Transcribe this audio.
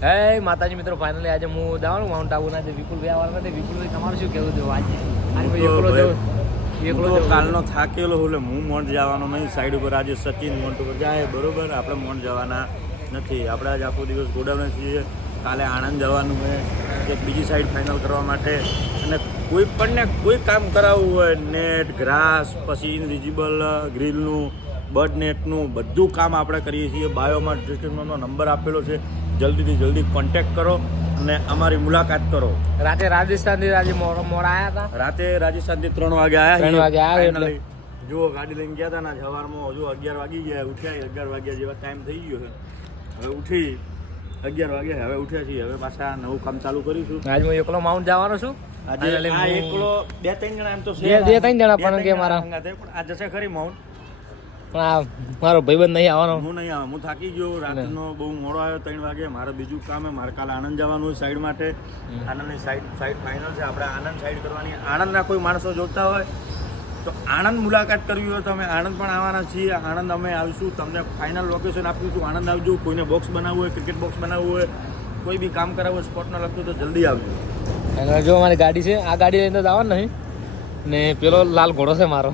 હે માતાજી મિત્રો ફાઇનલી આજે હું જવાનું માઉન્ટ આબુ ના વિપુલભાઈ આવવાના છે. વિપુલભાઈ તમારું શું કહેવું હતું આજે? હું તો કાલનો થાકેલો એટલે હું મોન્ટ જવાનો નહીં. સાઈડ ઉપર આજે સચિન મોન્ટ ઉપર જાય બરોબર. આપણે મોન્ટ જવાના નથી. આપણે આજે આખો દિવસ ગોડાઉને છીએ. કાલે આણંદ જવાનું હોય એક બીજી સાઈડ ફાઇનલ કરવા માટે. અને કોઈ પણને કોઈ કામ કરાવવું હોય નેટ ગ્રાસ પછી ઇનવિઝિબલ ગ્રીલનું બર્ડ નેટનું બધું કામ આપણે કરીએ છીએ. બાયોમાં ડિસ્ટ્રિક્ટનો નંબર આપેલો છે. જલ્દીથી જલ્દી કોન્ટેક્ટ કરો અને અમારી મુલાકાત કરો. રાતે રાજસ્થાનથી આજે મોડા આવ્યા હતા. રાતે રાજસ્થાનથી 3 વાગે આવ્યા. 3 વાગે આવ્યા એટલે જુઓ ગાડી લઈને ગયા હતા ને સવારમાં હજુ 11 વાગી ગયા. ઉઠ્યા 11 વાગ્યા જેવા ટાઈમ થઈ ગયો છે. હવે ઉઠી 11 વાગ્યા હવે ઉઠ્યા છીએ. હવે પાછા નવું કામ ચાલુ કરીશું. આજે હું એકલો માઉન્ટ જવાનો છું. આજે આ એકલો 2-3 જણા એમ તો છે. 2-3 જણા પણ કે મારા પણ આ જશે ખરી માઉન્ટ. પણ આ મારો ભાઈબંધ નહીં આવવાનો. હું નહીં આવે. હું થાકી ગયો. રાતનો બહુ મોડો આવ્યો 3 વાગે. મારે બીજું કામ છે. મારે કાલે આણંદ જવાનું હોય સાઈડ માટે. આણંદની સાઈડ ફાઇનલ છે. આપણે આણંદ સાઈડ કરવાની. આણંદના કોઈ માણસો જોતા હોય તો આણંદ મુલાકાત કરવી હોય તો અમે આણંદ પણ આવવાના છીએ. આણંદ અમે આવીશું. તમને ફાઇનલ લોકેશન આપીશું. આણંદ આવજો. કોઈને બોક્સ બનાવવું હોય ક્રિકેટ બોક્સ બનાવવું હોય કોઈ બી કામ કરાવવું હોય સ્પોર્ટને લગતું તો જલ્દી આવજો. જો અમારી ગાડી છે. આ ગાડી લઈને તો જવાનું નહીં ને પેલો લાલ ઘોડો છે મારો.